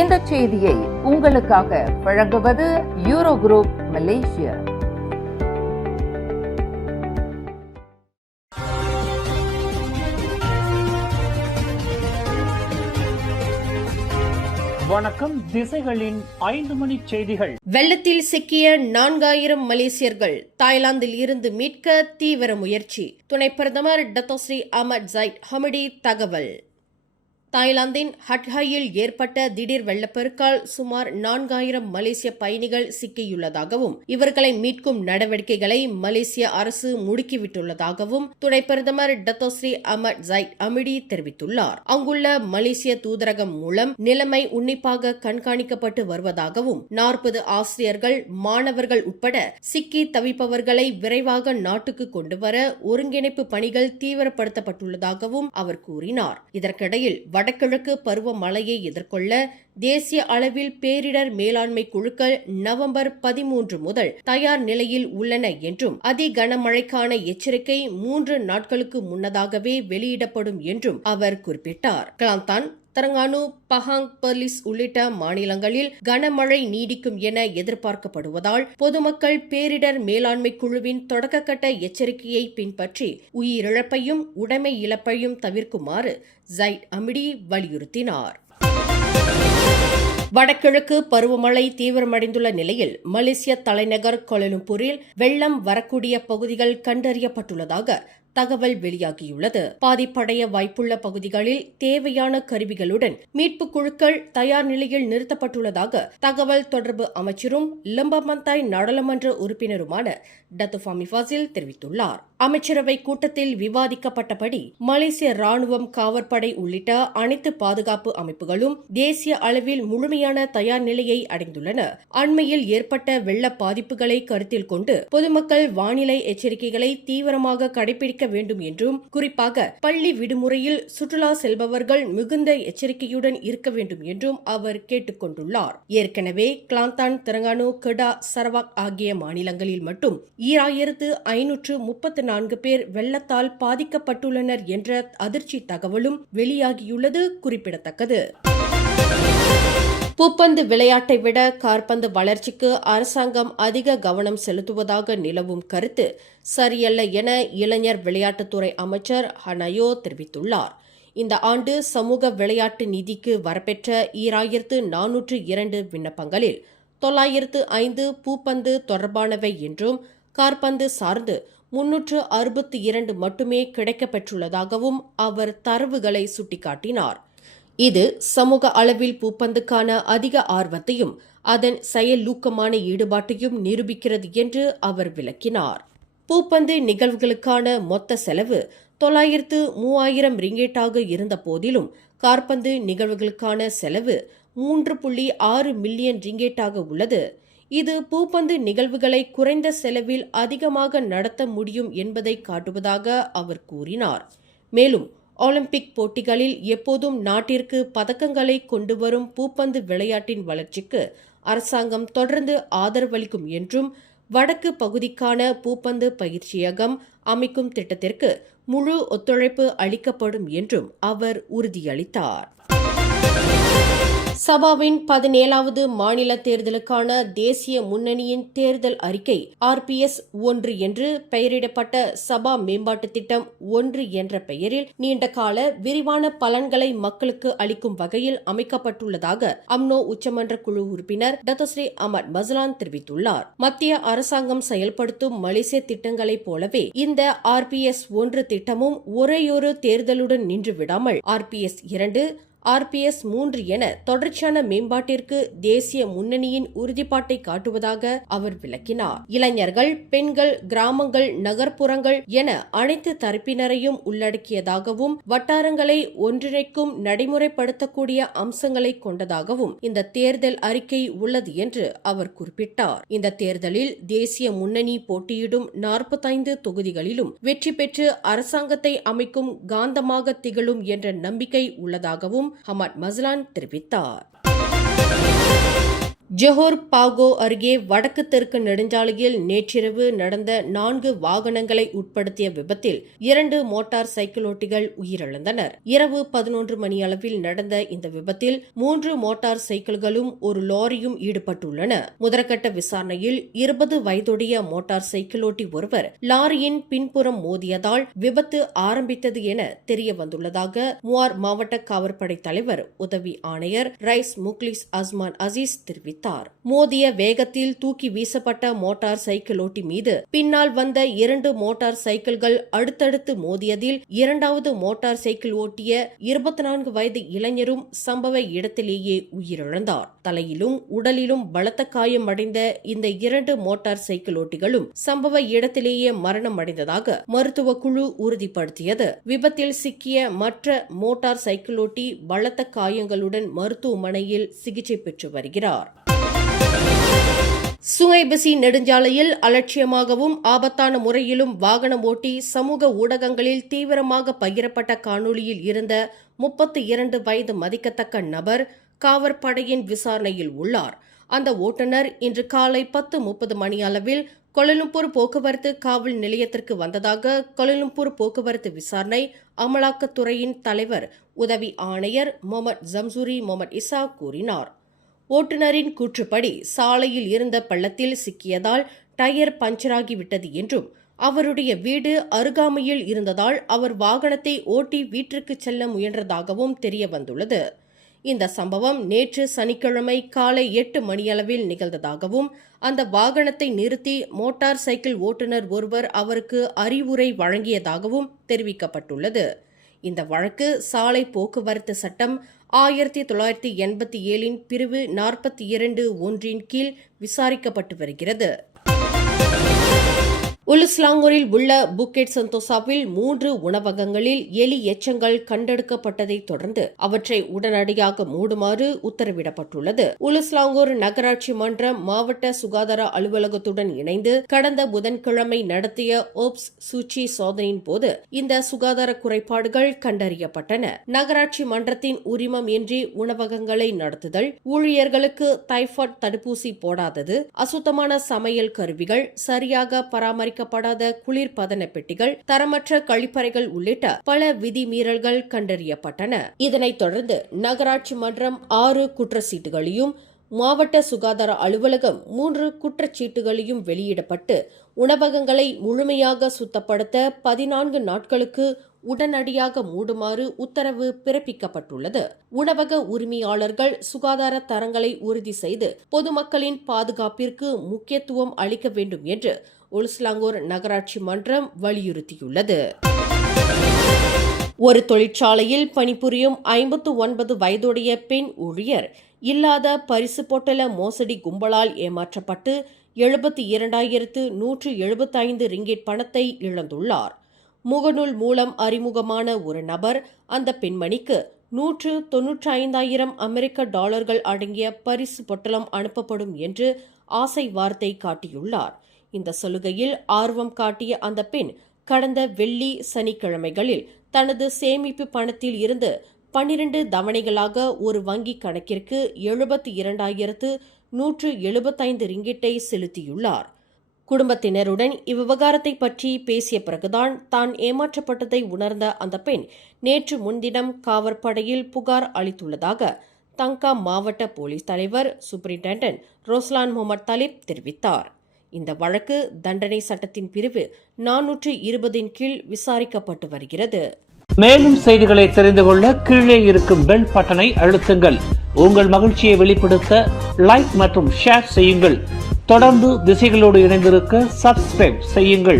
இந்த செய்தியை உங்களுக்காக வழங்குவது யூரோ குரூப் மலேசியா. வணக்கம். திசைகளின் 5 மணி செய்திகள். வெள்ளத்தில் சிக்கிய 4000 மலேசியர்கள் தாய்லாந்தில் இருந்து மீட்க தீவிர முயற்சி. துணை பிரதமர் டத்தோஸ்ரீ அஹ்மத் ஜைட் ஹமிடி தகவல். தாய்லாந்தின் ஹட்ஹாயில் ஏற்பட்ட திடீர் வெள்ளப்பெருக்கால் சுமார் 4000 மலேசிய பயணிகள் சிக்கியுள்ளதாகவும் இவர்களை மீட்கும் நடவடிக்கைகளை மலேசிய அரசு முடுக்கிவிட்டுள்ளதாகவும் துணை பிரதமர் டத்தோஸ்ரீ அஹ்மத் ஜைட் ஹமிடி தெரிவித்துள்ளார். அங்குள்ள மலேசிய தூதரகம் மூலம் நிலைமை உன்னிப்பாக கண்காணிக்கப்பட்டு வருவதாகவும் 40 ஆசிரியர்கள், மாணவர்கள் உட்பட சிக்கி தவிப்பவர்களை விரைவாக நாட்டுக்கு கொண்டுவர ஒருங்கிணைப்பு பணிகள் தீவிரப்படுத்தப்பட்டுள்ளதாகவும் அவர் கூறினார். இதற்கிடையில் வடகிழக்கு பருவமழையை எதிர்கொள்ள தேசிய அளவில் பேரிடர் மேலாண்மை குழுக்கள் நவம்பர் 13 முதல் தயார் நிலையில் உள்ளன என்றும் அதி கனமழைக்கான எச்சரிக்கை 3 நாட்களுக்கு முன்னதாகவே வெளியிடப்படும் என்றும் அவர் குறிப்பிட்டார். கிளாந்தான், தெலங்கானு, பஹாங், பெர்லிஸ் உள்ளிட்ட மாநிலங்களில் கனமழை நீடிக்கும் என எதிர்பார்க்கப்படுவதால் பொதுமக்கள் பேரிடர் மேலாண்மை குழுவின் தொடக்கக்கட்ட எச்சரிக்கையை பின்பற்றி உயிரிழப்பையும் உடைமை இழப்பையும் தவிர்க்குமாறு ஜைட் ஹமிடி வலியுறுத்தினார். வடகிழக்கு பருவமழை தீவிரமடைந்துள்ள நிலையில் மலேசிய தலைநகர் கோலாலம்பூரில் வெள்ளம் வரக்கூடிய பகுதிகள் கண்டறியப்பட்டுள்ளதாக தகவல் வெளியாகியுள்ளது. பாதிப்படைய வாய்ப்புள்ள பகுதிகளில் தேவையான கருவிகளுடன் மீட்புக் குழுக்கள் தயார் நிலையில் நிறுத்தப்பட்டுள்ளதாக தகவல் தொடர்பு அமைச்சரும் லம்பமந்தாய் நாடாளுமன்ற உறுப்பினருமான டத்து ஃபாமி ஃபாசில் தெரிவித்துள்ளார். அமைச்சரவை கூட்டத்தில் விவாதிக்கப்பட்டபடி மலேசிய ராணுவம், காவற்படை உள்ளிட்ட அனைத்து பாதுகாப்பு அமைப்புகளும் தேசிய அளவில் முழுமையான தயார் நிலையை அடைந்துள்ளன. அண்மையில் ஏற்பட்ட வெள்ள பாதிப்புகளை கருத்தில் கொண்டு பொதுமக்கள் வானிலை எச்சரிக்கைகளை தீவிரமாக கடைபிடிக்க வேண்டும் என்றும், குறிப்பாக பள்ளி விடுமுறையில் சுற்றுலா செல்பவர்கள் மிகுந்த எச்சரிக்கையுடன் இருக்க வேண்டும் என்றும் அவர் கேட்டுக் கொண்டுள்ளார். ஏற்கனவே கிளாந்தான், தெலங்கானு, கெடா, சரவாக் ஆகிய மாநிலங்களில் மட்டும் 2534 பேர் வெள்ளத்தால் பாதிக்கப்பட்டுள்ளனர் என்ற அதிர்ச்சி தகவலும் வெளியாகியுள்ளது குறிப்பிடத்தக்கது. பூப்பந்து விளையாட்டை விட காற்பந்து வளர்ச்சிக்கு அரசாங்கம் அதிக கவனம் செலுத்துவதாக நிலவும் கருத்து சரியல்ல என இளைஞர் விளையாட்டுத்துறை அமைச்சர் ஹனயோ தெரிவித்துள்ளார். இந்த ஆண்டு சமூக விளையாட்டு நிதிக்கு வரப்பெற்ற 2402 விண்ணப்பங்களில் 905 பூப்பந்து தொடர்பானவை என்றும் காற்பந்து சார்ந்து 362 மட்டுமே கிடைக்கப்பெற்றுள்ளதாகவும் அவர் தரவுகளை சுட்டிக்காட்டினார். இது சமூக அளவில் பூப்பந்துக்கான அதிக ஆர்வத்தையும் அதன் செயலூக்கமான ஈடுபாட்டையும் நிரூபிக்கிறது என்று அவர் விளக்கினார். பூப்பந்து நிகழ்வுகளுக்கான மொத்த செலவு 900,000 ரிங்கேட்டாக இருந்த போதிலும் காற்பந்து நிகழ்வுகளுக்கான செலவு 3.6 மில்லியன் ரிங்கேட்டாக உள்ளது. இது பூப்பந்து நிகழ்வுகளை குறைந்த செலவில் அதிகமாக நடத்த முடியும் என்பதை காட்டுவதாக அவர் கூறினார். மேலும் ஒலிம்பிக் போட்டிகளில் எப்போதும் நாட்டிற்கு பதக்கங்களை கொண்டு வரும் பூப்பந்து விளையாட்டின் வளர்ச்சிக்கு அரசாங்கம் தொடர்ந்து ஆதரவளிக்கும் என்றும், வடக்கு பகுதிக்கான பூப்பந்து பயிற்சியகம் அமைக்கும் திட்டத்திற்கு முழு ஒத்துழைப்பு அளிக்கப்படும் என்றும் அவர் உறுதியளித்தார். சபாவின் 17வது மாநில தேர்தலுக்கான தேசிய முன்னணியின் தேர்தல் அறிக்கை RPS 1 என்று பெயரிடப்பட்ட சபா மேம்பாட்டு திட்டம் 1 என்ற பெயரில் நீண்டகால விரிவான பலன்களை மக்களுக்கு அளிக்கும் வகையில் அமைக்கப்பட்டுள்ளதாக அம்னோ உச்சமன்ற குழு உறுப்பினர் டத்தோஸ்ரீ அஹ்மத் மஸ்லான் தெரிவித்துள்ளார். மத்திய அரசாங்கம் செயல்படுத்தும் மலேசிய திட்டங்களைப் போலவே இந்த RPS 1 திட்டமும் ஒரேயொரு தேர்தலுடன் நின்று விடாமல் RPS 2, RPS 3 என தொடர்ச்சியான மேம்பாட்டிற்கு தேசிய முன்னணியின் உறுதிப்பாட்டை காட்டுவதாக அவர் விளக்கினார். இளைஞர்கள், பெண்கள், கிராமங்கள், நகர்ப்புறங்கள் என அனைத்து தரப்பினரையும் உள்ளடக்கியதாகவும் வட்டாரங்களை ஒன்றிணைக்கும் நடைமுறைப்படுத்தக்கூடிய அம்சங்களை கொண்டதாகவும் இந்த தேர்தல் அறிக்கை உள்ளது என்று அவர் குறிப்பிட்டார். இந்த தேர்தலில் தேசிய முன்னணி போட்டியிடும் 45 தொகுதிகளிலும் வெற்றி பெற்று அரசாங்கத்தை அமைக்கும் காந்தமாக திகழும் என்ற நம்பிக்கை உள்ளதாகவும் அஹ்மத் மஸ்லான் தெரிவித்தார். ஜொஹோர் பாகோ அருகே வடக்கு தெற்கு நெடுஞ்சாலையில் நேற்றிரவு நடந்த 4 வாகனங்களை உட்படுத்திய விபத்தில் 2 மோட்டார் சைக்கிளோட்டிகள் உயிரிழந்தனர். இரவு 11 மணியளவில் நடந்த இந்த விபத்தில் 3 மோட்டார் சைக்கிள்களும் ஒரு லாரியும் ஈடுபட்டுள்ளன. முதற்கட்ட விசாரணையில் 20 வயதுடைய மோட்டார் சைக்கிளோட்டி ஒருவர் லாரியின் பின்புறம் மோதியதால் விபத்து ஆரம்பித்தது என தெரிய வந்துள்ளதாக மூவார் மாவட்ட காவற்படை தலைவர் உதவி ஆணையர் ரைஸ் முக்லிஸ் அஸ்மான் அசீஸ் தெரிவித்தார். மோதிய வேகத்தில் தூக்கி வீசப்பட்ட மோட்டார் சைக்கிளோட்டி மீது பின்னால் வந்த 2 மோட்டார் சைக்கிள்கள் அடுத்தடுத்து மோதியதில் இரண்டாவது மோட்டார் சைக்கிள் ஓட்டிய 24 வயது இளைஞரும் சம்பவ இடத்திலேயே உயிரிழந்தார். தலையிலும் உடலிலும் பலத்த காயம் அடைந்த இந்த 2 மோட்டார் சைக்கிள் ஓட்டிகளும் சம்பவ இடத்திலேயே மரணம் அடைந்ததாக மருத்துவ குழு உறுதிப்படுத்தியது. விபத்தில் சிக்கிய மற்ற மோட்டார் சைக்கிளோட்டி பலத்த காயங்களுடன் மருத்துவமனையில் சிகிச்சை பெற்று வருகிறார். சுங்கைபசி நெடுஞ்சாலையில் அலட்சியமாகவும் ஆபத்தான முறையிலும் வாகனம் ஓட்டி சமூக ஊடகங்களில் தீவிரமாக பகிரப்பட்ட காணொலியில் இருந்த 32 வயது மதிக்கத்தக்க நபர் காவற்படையின் விசாரணையில் உள்ளார். அந்த ஓட்டுநர் இன்று காலை 10:30 மணி அளவில் கோலாலம்பூர் போக்குவரத்து காவல் நிலையத்திற்கு வந்ததாக கோலாலம்பூர் போக்குவரத்து விசாரணை அமலாக்கத்துறையின் தலைவர் உதவி ஆணையர் முகமது ஜம்சூரி முகமது இசா கூறினார். ஓட்டுநரின் கூற்றுப்படி சாலையில் இருந்த பள்ளத்தில் சிக்கியதால் டயர் பஞ்சராகிவிட்டது என்றும் அவருடைய வீடு அருகாமையில் இருந்ததால் அவர் வாகனத்தை ஓட்டி வீட்டிற்கு செல்ல முயன்றதாகவும் தெரிய வந்துள்ளது. இந்த சம்பவம் நேற்று சனிக்கிழமை காலை 8 மணியளவில் நிகழ்ந்ததாகவும் அந்த வாகனத்தை நிறுத்தி மோட்டார் சைக்கிள் ஓட்டுநர் ஒருவர் அவருக்கு அறிவுரை வழங்கியதாகவும் தெரிவிக்கப்பட்டுள்ளது. இந்த வழக்கு சாலை போக்குவரத்து சட்டம் 1987 பிரிவு 42(1) கீழ் விசாரிக்கப்பட்டு வருகிறது. உலுஸ்லாங்கூரில் உள்ள புக்கெட் சந்தோசாவில் 3 உணவகங்களில் எலி எச்சங்கள் கண்டெடுக்கப்பட்டதை தொடர்ந்து அவற்றை உடனடியாக மூடுமாறு உத்தரவிடப்பட்டுள்ளது. உலுஸ்லாங்கூர் நகராட்சி மன்றம் மாவட்ட சுகாதார அலுவலகத்துடன் இணைந்து கடந்த புதன்கிழமை நடத்திய ஓப்ஸ் சூச்சி சோதனையின் போது இந்த சுகாதார குறைபாடுகள் கண்டறியப்பட்டன. நகராட்சி மன்றத்தின் உரிமம் இன்றி உணவகங்களை நடத்துதல், ஊழியர்களுக்கு டைபாய்டு தடுப்பூசி போடாதது, அசுத்தமான சமையல் கருவிகள், சரியாக பராமரிக்கப்படாத குளிர்பதன பெட்டிகள், தரமற்ற கழிப்பறைகள் உள்ளிட்ட பல விதிமீறல்கள் கண்டறியப்பட்டன. இதனைத் தொடர்ந்து நகராட்சி மன்றம் 6 குற்றச்சீட்டுகளையும் மாவட்ட சுகாதார அலுவலகம் 3 குற்றச்சீட்டுகளையும் வெளியிடப்பட்டு உணவகங்களை முழுமையாக சுத்தப்படுத்த 14 நாட்களுக்கு உடனடியாக மூடுமாறு உத்தரவு பிறப்பிக்கப்பட்டுள்ளது. உணவக உரிமையாளர்கள் சுகாதார தரங்களை உறுதி செய்து பொதுமக்களின் பாதுகாப்பிற்கு முக்கியத்துவம் அளிக்க வேண்டும் என்று உலுஸ்லாங்கூர் நகராட்சி மன்றம் வலியுறுத்தியுள்ளது. ஒரு தொழிற்சாலையில் பணிபுரியும் 59 வயதுடைய பெண் ஊழியர் இல்லாத பரிசு பொட்டல மோசடி கும்பலால் ஏமாற்றப்பட்டு 72,175 ரிங்கெட் பணத்தை இழந்துள்ளார். முகநூல் மூலம் அறிமுகமான ஒரு நபர் அந்த பெண்மணிக்கு 195,000 அமெரிக்க டாலர்கள் அடங்கிய பரிசு பொட்டலம் அனுப்பப்படும் என்று ஆசை வார்த்தை காட்டியுள்ளார். இந்த சலுகையில் ஆர்வம் காட்டிய அந்த பெண் கடந்த வெள்ளி சனிக்கிழமைகளில் தனது சேமிப்பு பணத்தில் இருந்து 12 தவணைகளாக ஒரு வங்கி கணக்கிற்கு 72,175 ரிங்கிட்டை செலுத்தியுள்ளார். குடும்பத்தினருடன் இவ்விவகாரத்தை பற்றி பேசிய பிறகுதான் தான் ஏமாற்றப்பட்டதை உணர்ந்த அந்த பெண் நேற்று முன்தினம் காவற்படையில் புகார் அளித்துள்ளதாக தங்கா மாவட்ட போலீஸ் தலைவர் சூப்பரிண்டென்டென்ட் ரோஸ்லான் முகமது தலீப் தெரிவித்தார். இந்த வழக்கு தண்டனை சட்டத்தின் பிரிவு 420 கீழ் விசாரிக்கப்பட்டு வருகிறது. மேலும் செய்திகளை தெரிந்து கொள்ள கீழே இருக்கும் பெல் பட்டனை அழுத்துங்கள். உங்கள் மகிழ்ச்சியை வெளிப்படுத்த லைக் மற்றும் ஷேர் செய்யுங்கள். தொடர்ந்து திசைகளோடு இணைந்திருக்க சப்ஸ்கிரைப் செய்யுங்கள்.